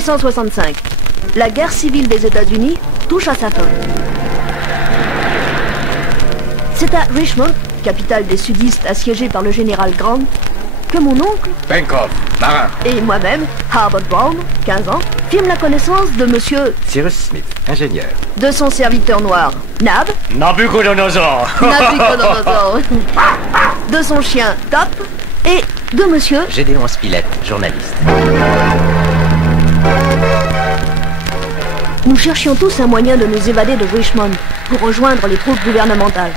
1865. La guerre civile des États-Unis touche à sa fin. C'est à Richmond, capitale des sudistes assiégée par le général Grant, que mon oncle, Pencroff, marin, et moi-même, Harbert Brown, 15 ans, fîmes la connaissance de monsieur... Cyrus Smith, ingénieur. De son serviteur noir, Nab. Nabucodonosor. Nabucodonosor. De son chien, Top. Et de monsieur... Gédéon Spilett, journaliste. Nous cherchions tous un moyen de nous évader de Richmond pour rejoindre les troupes gouvernementales.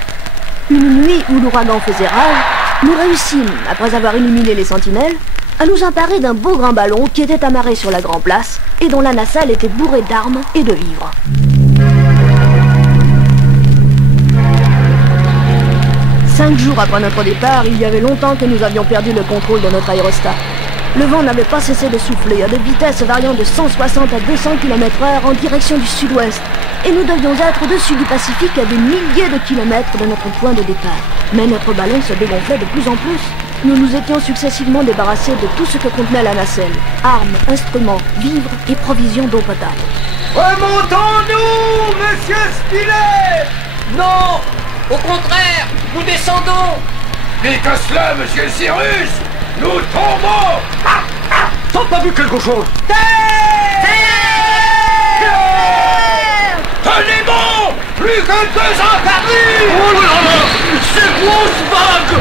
Une nuit où l'ouragan faisait rage, nous réussîmes, après avoir éliminé les sentinelles, à nous emparer d'un beau grand ballon qui était amarré sur la Grand Place et dont la nacelle était bourrée d'armes et de vivres. Cinq jours après notre départ, il y avait longtemps que nous avions perdu le contrôle de notre aérostat. Le vent n'avait pas cessé de souffler à des vitesses variant de 160 à 200 km/h en direction du sud-ouest. Et nous devions être au-dessus du Pacifique à des milliers de kilomètres de notre point de départ. Mais notre ballon se dégonflait de plus en plus. Nous nous étions successivement débarrassés de tout ce que contenait la nacelle. Armes, instruments, vivres et provisions d'eau potable. Remontons-nous, monsieur Spilett! Non! Au contraire, nous descendons! Mais que cela, monsieur Cyrus? Nous tombons! T'as pas vu quelque chose? Tenez bon! Plus que 2 ans perdus! Oh là là! Ces grosses vagues!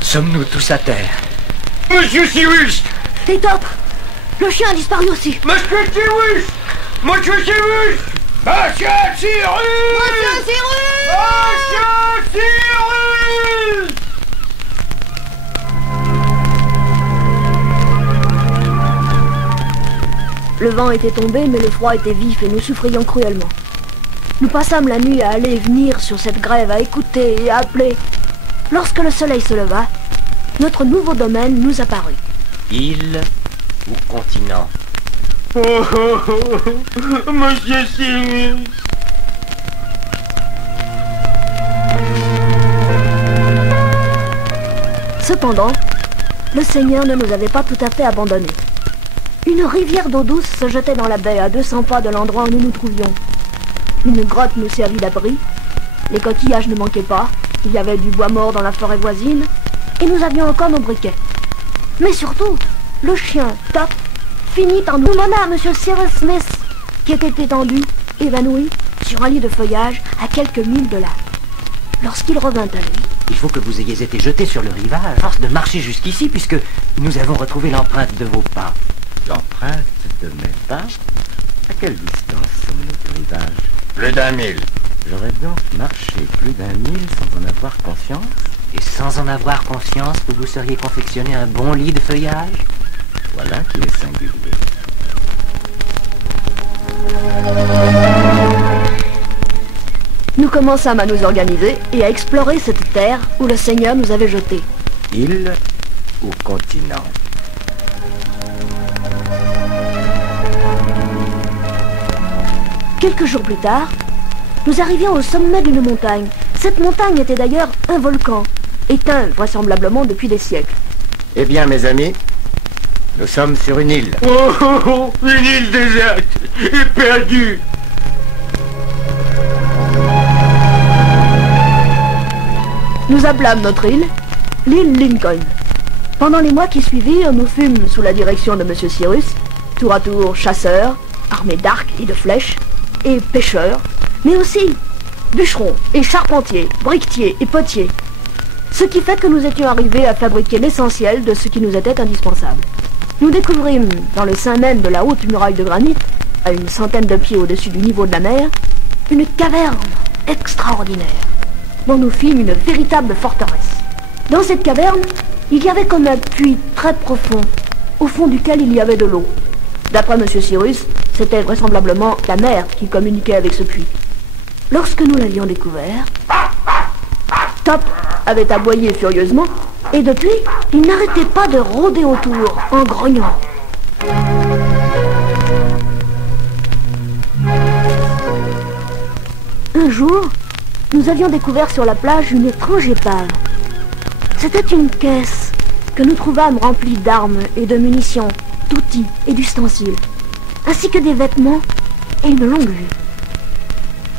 Sommes-nous tous à terre? Monsieur Cyrus! Et Top! Le chien a disparu aussi! Monsieur Cyrus! Monsieur Cyrus! Monsieur Cyrus! Monsieur Cyrus! Monsieur Cyrus! Le vent était tombé, mais le froid était vif et nous souffrions cruellement. Nous passâmes la nuit à aller et venir sur cette grève, à écouter et à appeler. Lorsque le soleil se leva, notre nouveau domaine nous apparut. Île ou continent? Monsieur Cyrus! Cependant, le Seigneur ne nous avait pas tout à fait abandonnés. Une rivière d'eau douce se jetait dans la baie à 200 pas de l'endroit où nous nous trouvions. Une grotte nous servit d'abri. Les coquillages ne manquaient pas. Il y avait du bois mort dans la forêt voisine. Et nous avions encore nos briquets. Mais surtout, le chien, Top, finit par nous mener à monsieur Cyrus Smith, qui était étendu, évanoui, sur un lit de feuillage à quelques milles de là. Lorsqu'il revint à lui... Il faut que vous ayez été jeté sur le rivage à force de marcher jusqu'ici, puisque nous avons retrouvé l'empreinte de vos pas. L'empreinte de mes pas? À quelle distance sommes-nous du rivage? Plus d'1 000. J'aurais donc marché plus d'1 000 sans en avoir conscience? Et sans en avoir conscience, vous vous seriez confectionné un bon lit de feuillage? Voilà qui est singulier. Nous commençâmes à nous organiser et à explorer cette terre où le Seigneur nous avait jetés. Île ou continent? Quelques jours plus tard, nous arrivions au sommet d'une montagne. Cette montagne était d'ailleurs un volcan, éteint vraisemblablement depuis des siècles. Eh bien, mes amis, nous sommes sur une île. Une île déserte et perdue! Nous appelâmes notre île l'île Lincoln. Pendant les mois qui suivirent, nous fûmes sous la direction de monsieur Cyrus, tour à tour chasseurs, armés d'arcs et de flèches, et pêcheurs, mais aussi bûcherons et charpentiers, briquetiers et potiers. Ce qui fait que nous étions arrivés à fabriquer l'essentiel de ce qui nous était indispensable. Nous découvrîmes, dans le sein même de la haute muraille de granit, à une centaine de pieds au-dessus du niveau de la mer, une caverne extraordinaire, dont nous fîmes une véritable forteresse. Dans cette caverne, il y avait comme un puits très profond, au fond duquel il y avait de l'eau. D'après M. Cyrus, c'était vraisemblablement la mer qui communiquait avec ce puits. Lorsque nous l'avions découvert, Top avait aboyé furieusement, et depuis, il n'arrêtait pas de rôder autour, en grognant. Un jour, jour, nous avions découvert sur la plage une étrange épave. C'était une caisse que nous trouvâmes remplie d'armes et de munitions, d'outils et d'ustensiles, ainsi que des vêtements et une longue vue.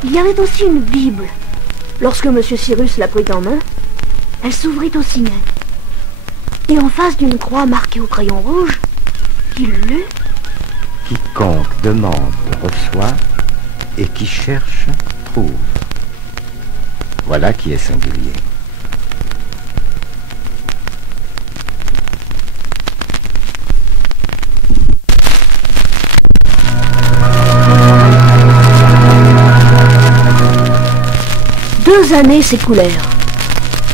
Il y avait aussi une Bible. Lorsque M. Cyrus la prit en main, elle s'ouvrit au signet. Et en face d'une croix marquée au crayon rouge, il lut « Quiconque demande reçoit, et qui cherche trouve. » Voilà qui est singulier. Deux années s'écoulèrent,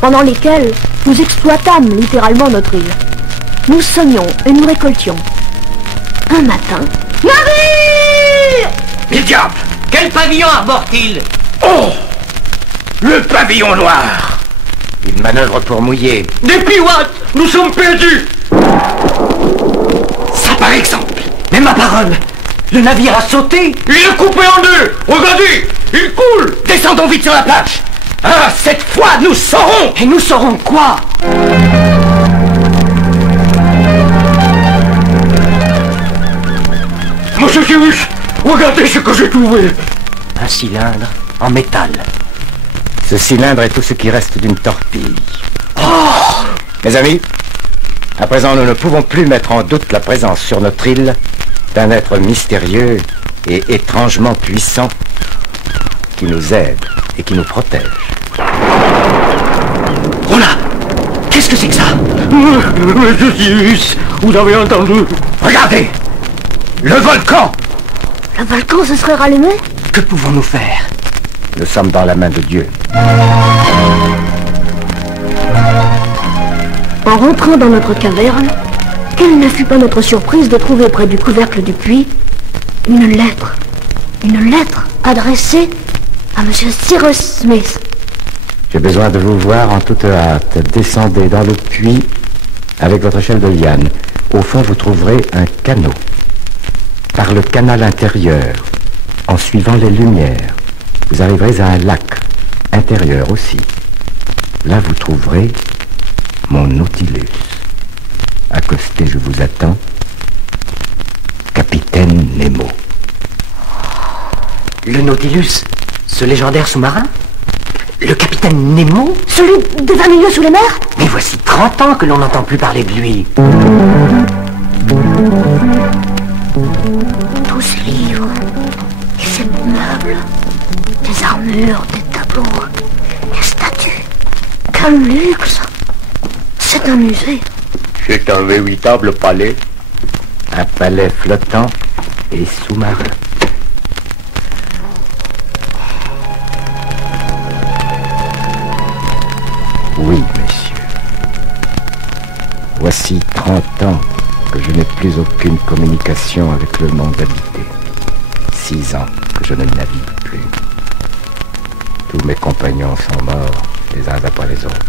pendant lesquelles nous exploitâmes littéralement notre île. Nous semions et nous récoltions. Un matin... Navire! Les diables! Quel pavillon arbore-t-il? Oh! Le pavillon noir! Il manœuvre pour mouiller. Des pirates! Nous sommes perdus! Ça par exemple! Mais ma parole, le navire a sauté. Il est coupé en deux! Regardez! Il coule! Descendons vite sur la plage! Ah, cette fois, nous saurons! Et nous saurons quoi? Monsieur Cyrus, regardez ce que j'ai trouvé! Un cylindre en métal. Ce cylindre est tout ce qui reste d'une torpille. Oh! Mes amis, à présent nous ne pouvons plus mettre en doute la présence sur notre île d'un être mystérieux et étrangement puissant qui nous aide et qui nous protège. Oh là! Qu'est-ce que c'est que ça? Monsieur Cyrus, vous avez entendu? Regardez! Le volcan! Le volcan se serait rallumé? Que pouvons-nous faire? Nous sommes dans la main de Dieu. En rentrant dans notre caverne, quelle ne fut pas notre surprise de trouver près du couvercle du puits une lettre. Une lettre adressée à M. Cyrus Smith. J'ai besoin de vous voir en toute hâte. Descendez dans le puits avec votre échelle de liane. Au fond, vous trouverez un canot. Par le canal intérieur, en suivant les lumières, vous arriverez à un lac intérieur aussi. Là, vous trouverez mon Nautilus. Accostez, je vous attends. Capitaine Nemo. Le Nautilus, ce légendaire sous-marin? Le capitaine Nemo? Celui de 20 milieux sous les mers? Mais voici 30 ans que l'on n'entend plus parler de lui. Tous ces livres et ces meubles, des armures, des tableaux, des statues. Quel luxe! C'est un musée. C'est un véritable palais. Un palais flottant et sous-marin. Oui, messieurs. Voici 30 ans que je n'ai plus aucune communication avec le monde habité. 6 ans que je ne navigue plus. Tous mes compagnons sont morts, les uns après les autres.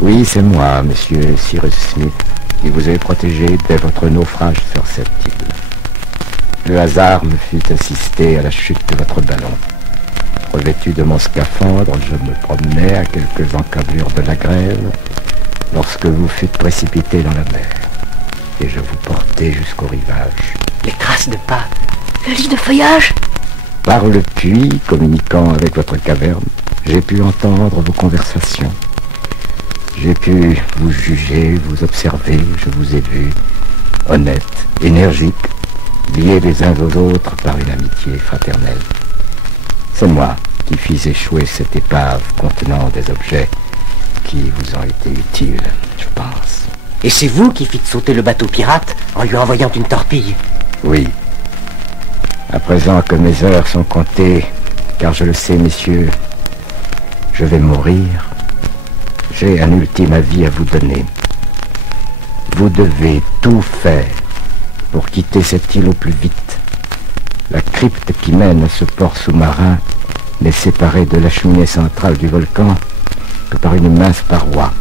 Oui, c'est moi, monsieur Cyrus Smith, qui vous ai protégé dès votre naufrage sur cette île. Le hasard me fit assister à la chute de votre ballon. Revêtu de mon scaphandre, je me promenais à quelques encablures de la grève lorsque vous fûtes précipité dans la mer. Et je vous portais jusqu'au rivage. Les traces de pas. Le lit de feuillage? Par le puits, communiquant avec votre caverne, j'ai pu entendre vos conversations. J'ai pu vous juger, vous observer, je vous ai vu, honnête, énergique, liés les uns aux autres par une amitié fraternelle. C'est moi qui fis échouer cette épave contenant des objets qui vous ont été utiles, je pense. Et c'est vous qui fîtes sauter le bateau pirate en lui envoyant une torpille? Oui. À présent que mes heures sont comptées, car je le sais, messieurs, je vais mourir. J'ai un ultime avis à vous donner. Vous devez tout faire pour quitter cette île au plus vite. La crypte qui mène à ce port sous-marin n'est séparée de la cheminée centrale du volcan que par une mince paroi.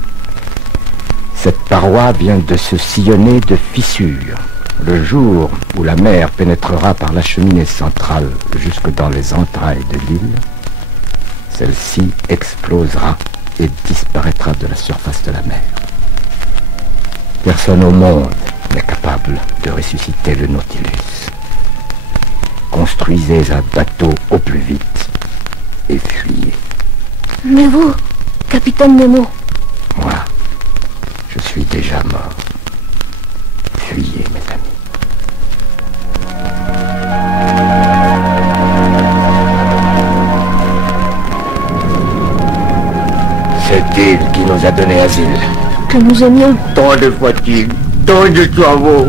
Cette paroi vient de se sillonner de fissures Le jour où la mer pénétrera par la cheminée centrale jusque dans les entrailles de l'île, celle-ci explosera et disparaîtra de la surface de la mer. Personne au monde n'est capable de ressusciter le Nautilus. Construisez un bateau au plus vite et fuyez. Mais vous, capitaine Nemo, Moi, je suis déjà mort. Fuyez, mes amis. Cette île qui nous a donné asile. que nous aimions. Tant de fatigue, tant de travaux.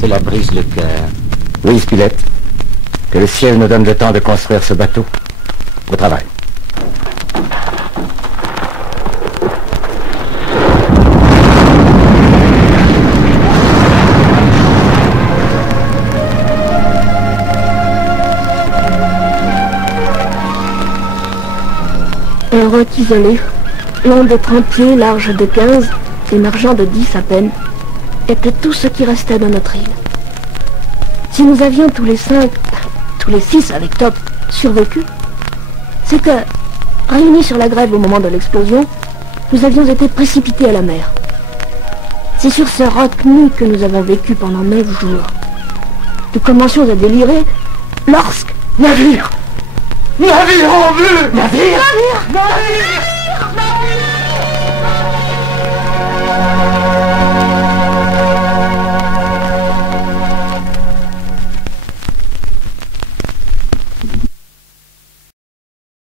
Cela brise le cœur. Oui, Spilett. Que le ciel nous donne le temps de construire ce bateau. Au travail. Un roc isolé, long de 30 pieds, large de 15, émergeant de 10 à peine, était tout ce qui restait de notre île. Si nous avions tous les 6 avec Top, survécu, c'est que, réunis sur la grève au moment de l'explosion, nous avions été précipités à la mer. C'est sur ce roc nu que nous avons vécu pendant 9 jours. Nous commencions à délirer lorsque... Navire! Navire en vue! Navire! Navire!